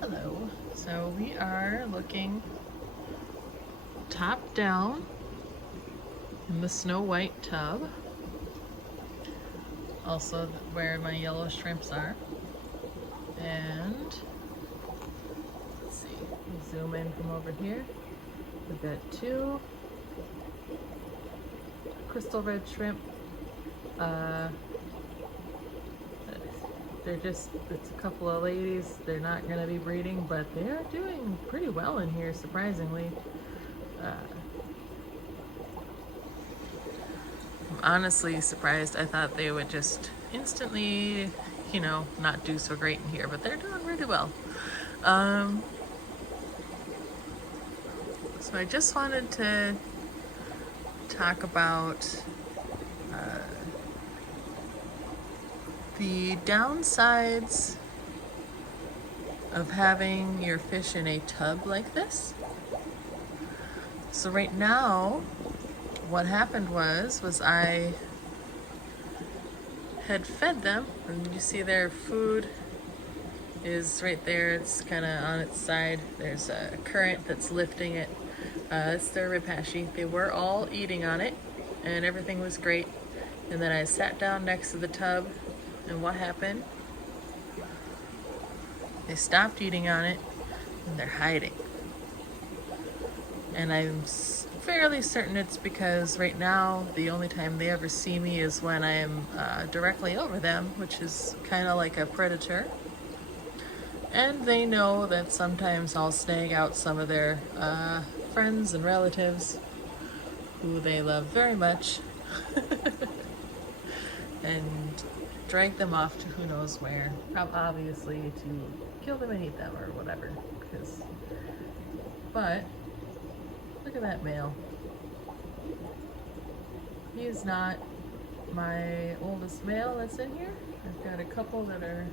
Hello. So we are looking top down in the Snow White tub. Also where my yellow shrimps are. And let's see, zoom in from over here. We've got two crystal red shrimp. It's a couple of ladies. They're not going to be breeding, but they are doing pretty well in here, surprisingly. I'm honestly surprised. I thought they would just instantly, not do so great in here, but they're doing really well. So I just wanted to talk about the downsides of having your fish in a tub like this. So right now, what happened was I had fed them, and you see their food is right there. It's kind of on its side. There's a current that's lifting it. It's their ripashi. They were all eating on it, and everything was great. And then I sat down next to the tub, and what happened? They stopped eating on it, and they're hiding. And I'm fairly certain it's because right now the only time they ever see me is when I'm directly over them, which is kind of like a predator. And they know that sometimes I'll snag out some of their friends and relatives who they love very much and drag them off to who knows where, obviously to kill them and eat them or whatever. But look at that male. He is not my oldest male that's in here. I've got a couple that are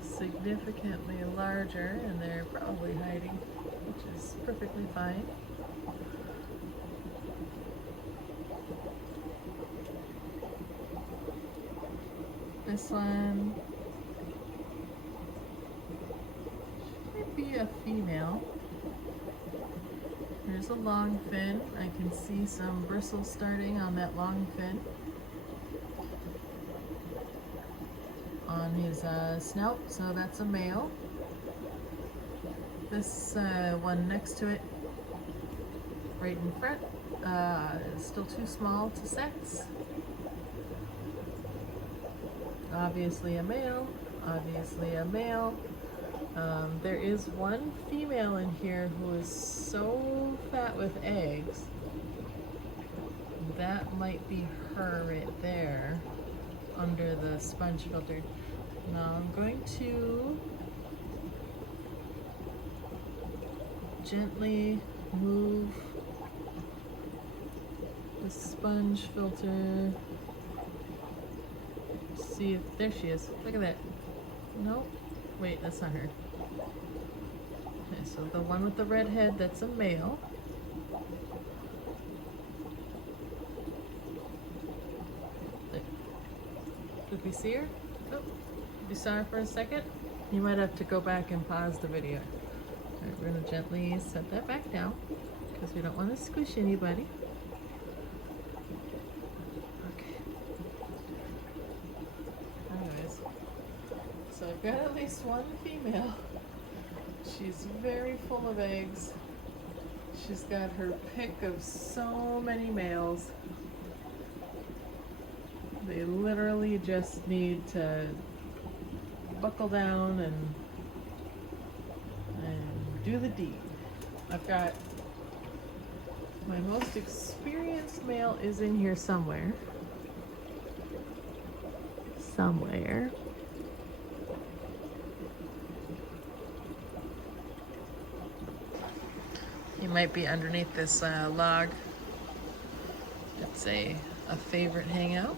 significantly larger, and they're probably hiding, which is perfectly fine. This one might be a female. There's a long fin. I can see some bristles starting on that long fin. On his snout, so that's a male. This one next to it, right in front, is still too small to sex. Obviously a male, obviously a male. There is one female in here who is so fat with eggs. That might be her right there under the sponge filter. Now I'm going to gently move the sponge filter. See if, there she is. Look at that. Nope. Wait, that's not her. Okay, so the one with the red head, that's a male. Did we see her? Oh, you saw her for a second? You might have to go back and pause the video. All right, we're gonna gently set that back down because we don't want to squish anybody. Okay. Anyways, so I've got at least one female. She's very full of eggs. She's got her pick of so many males. They literally just need to buckle down and do the deed. I've got my most experienced male is in here somewhere. He might be underneath this log. It's a favorite hangout.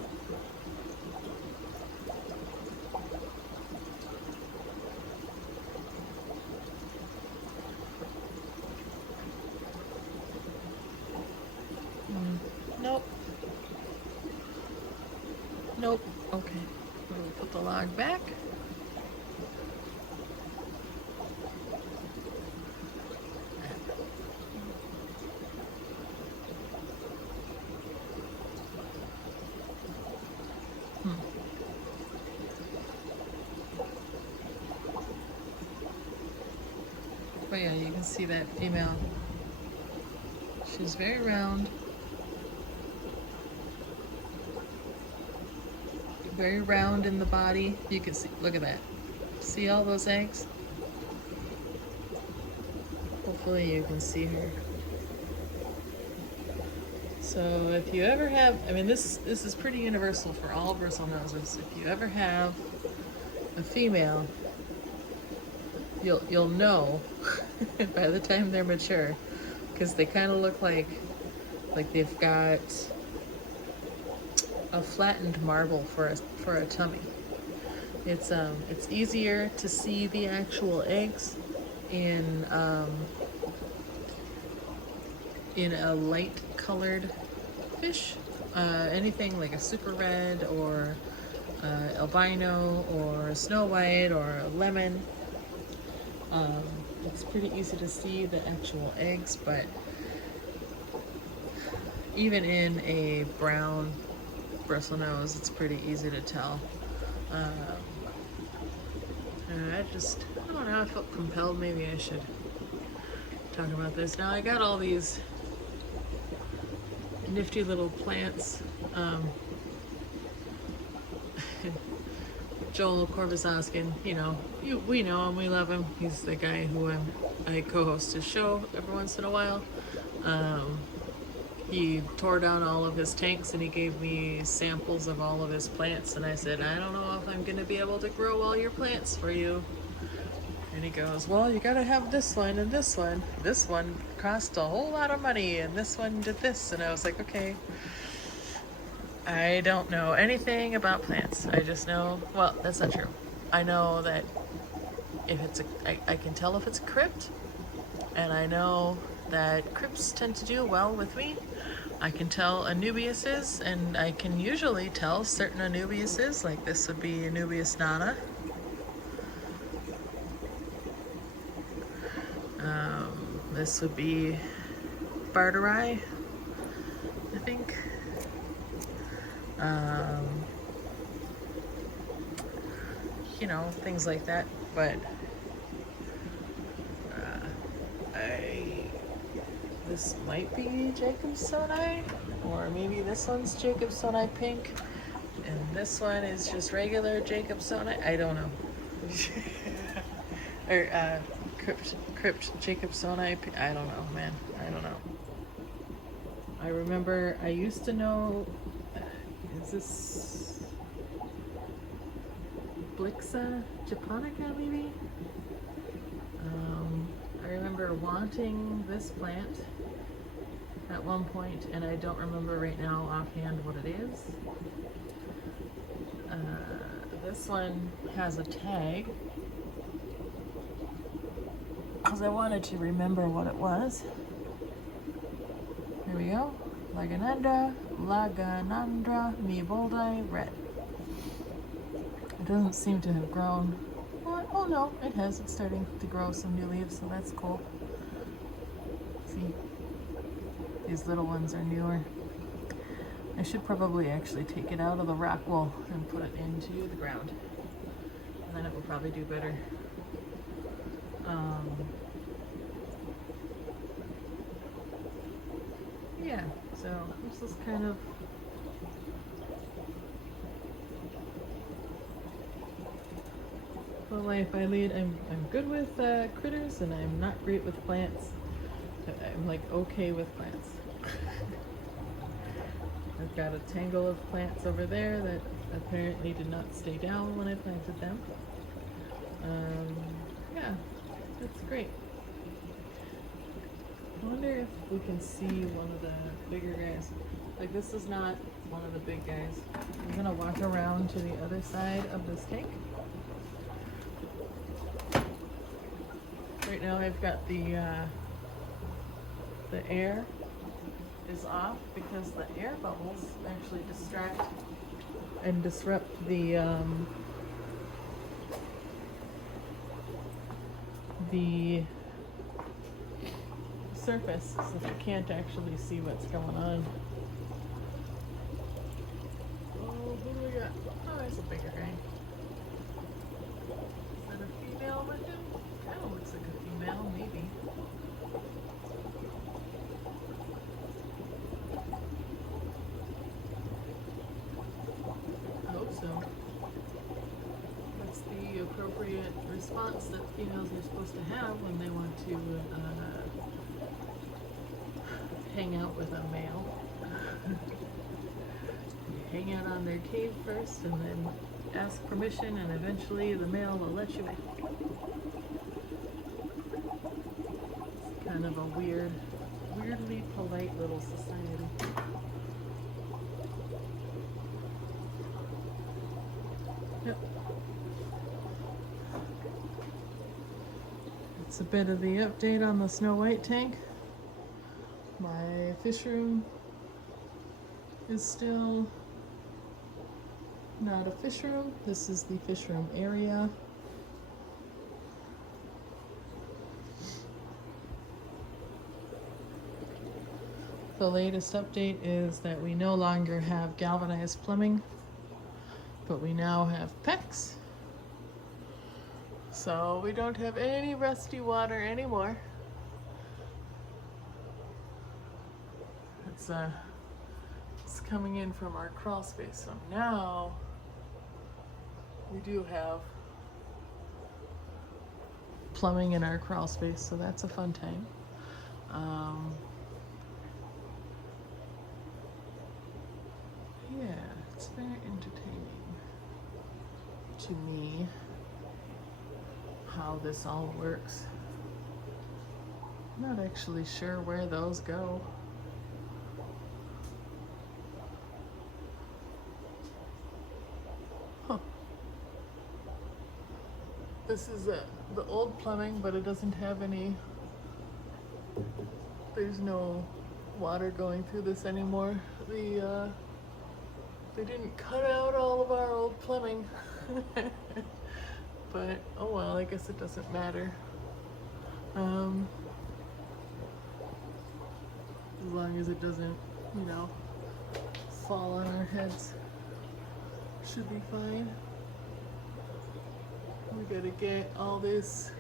Nope. Okay. We'll put the log back. But yeah, you can see that female. She's very round. Very round in the body. You can see, look at that. See all those eggs? Hopefully you can see her. So if you ever have, I mean this is pretty universal for all bristlenoses. If you ever have a female, you'll know by the time they're mature, because they kind of look like they've got a flattened marble for a tummy. It's easier to see the actual eggs in a light colored fish, anything like a super red or albino or snow white or a lemon. It's pretty easy to see the actual eggs, but even in a brown bristlenose, it's pretty easy to tell. I don't know, I felt compelled, maybe I should talk about this. Now I got all these nifty little plants. Joel Korbasoskin, we know him, we love him. He's the guy who I co-host his show every once in a while. He tore down all of his tanks and he gave me samples of all of his plants, and I said, I don't know if I'm going to be able to grow all your plants for you. And he goes, well, you gotta have this one and this one. This one cost a whole lot of money and this one did this. And I was like, okay, I don't know anything about plants. I just know, well, that's not true. I know that if I can tell if it's a crypt, and I know that crypts tend to do well with me. I can tell Anubiuses, and I can usually tell certain Anubiuses, like this would be Anubius nana. This would be Barteri, I think. Things like that, but this might be Jacobsoni, or maybe this one's Jacobsoni pink, and this one is just regular Jacobsoni. I don't know. Or Crypt Jacobsoni. I don't know, man. I don't know. I remember I used to know. Is this Blixa japonica, maybe? I remember wanting this plant at one point, and I don't remember right now offhand what it is. This one has a tag, because I wanted to remember what it was. Here we go. Laganandra Miboldi red. It doesn't seem to have grown. Well, oh no, it has. It's starting to grow some new leaves, so that's cool. See, these little ones are newer. I should probably actually take it out of the rock wool and put it into the ground, and then it will probably do better. Yeah, so this is kind of the life I lead. I'm good with critters, and I'm not great with plants. I'm like okay with plants. I've got a tangle of plants over there that apparently did not stay down when I planted them. Yeah, that's great. I wonder if we can see one of the bigger guys. Like, this is not one of the big guys. I'm gonna walk around to the other side of this tank. Right now I've got the air is off because the air bubbles actually distract and disrupt the surface, so you can't actually see what's going on. Oh, who do we got? Oh, there's a bigger guy. Is that a female with him? Kind of looks like a female, maybe. appropriate response that females are supposed to have when they want to hang out with a male. You hang out on their cave first and then ask permission, and eventually the male will let you in. It's kind of a weirdly polite little society. Yep. It's a bit of the update on the Snow White tank. My fish room is still not a fish room. This is the fish room area. The latest update is that we no longer have galvanized plumbing, but we now have PEX. So we don't have any rusty water anymore. It's coming in from our crawl space. So now we do have plumbing in our crawl space, so that's a fun time. Yeah, it's very entertaining to me how this all works. I'm not actually sure where those go. Huh. This is the old plumbing, but it doesn't have any, there's no water going through this anymore. They didn't cut out all of our old plumbing. But oh well, I guess it doesn't matter. As long as it doesn't, fall on our heads, should be fine. We gotta get all this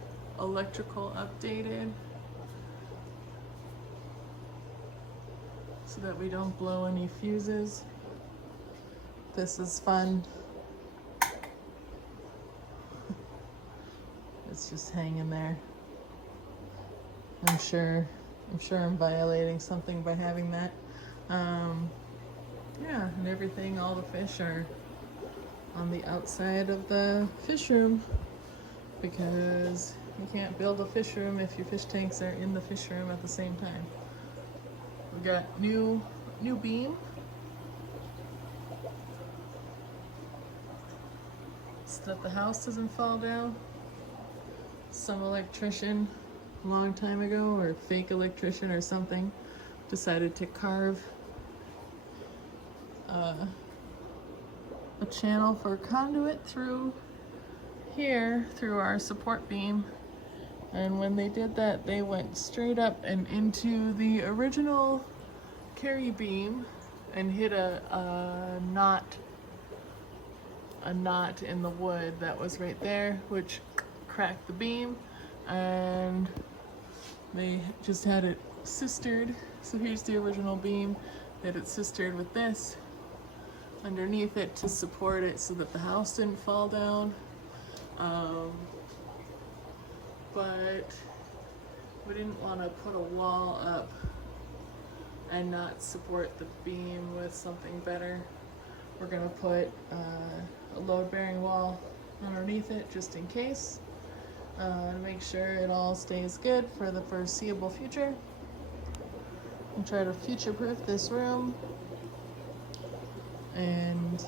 electrical updated so that we don't blow any fuses. This is fun. It's just hanging there. I'm sure I'm violating something by having that. Yeah, and everything, all the fish are on the outside of the fish room because you can't build a fish room if your fish tanks are in the fish room at the same time. We got new beam. So that the house doesn't fall down. Some electrician a long time ago, or fake electrician or something, decided to carve a channel for conduit through here, through our support beam. And when they did that, they went straight up and into the original carry beam and hit a knot in the wood that was right there, which cracked the beam, and they just had it sistered. So here's the original beam. They had it sistered with this underneath it to support it so that the house didn't fall down. But we didn't want to put a wall up and not support the beam with something better. We're gonna put a load-bearing wall underneath it just in case, to make sure it all stays good for the foreseeable future. And try to future-proof this room. And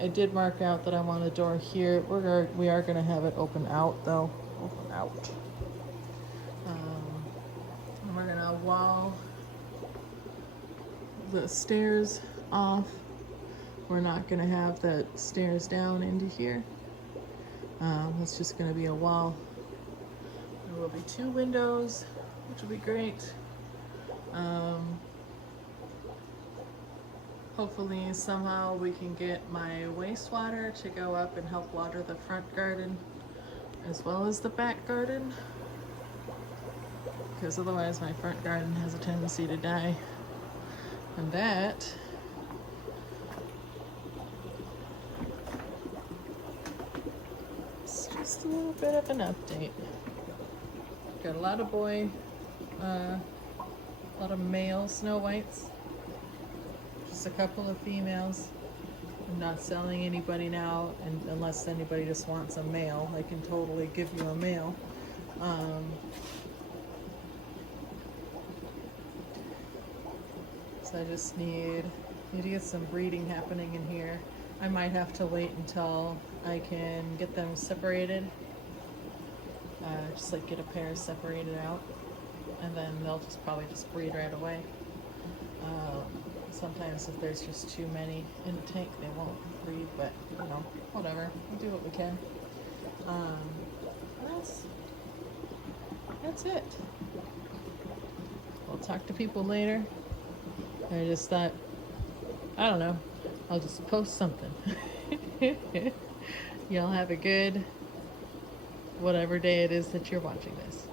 I did mark out that I want a door here. We are gonna have it open out though. Open out. And we're gonna wall the stairs off. We're not gonna have the stairs down into here. It's just gonna be a wall. There will be 2 windows, which will be great. Hopefully somehow we can get my wastewater to go up and help water the front garden as well as the back garden, because otherwise my front garden has a tendency to die. And that Just a little bit of an update. Got a lot of a lot of male snow whites. Just a couple of females. I'm not selling anybody now, and unless anybody just wants a male, I can totally give you a male. So I just need to get some breeding happening in here. I might have to wait until I can get them separated. Just like get a pair separated out, and then they'll just probably just breed right away. Sometimes if there's just too many in a tank, they won't breed, but you know, whatever. We'll do what we can. That's it. We'll talk to people later. I just thought, I don't know, I'll just post something. Y'all have a good whatever day it is that you're watching this.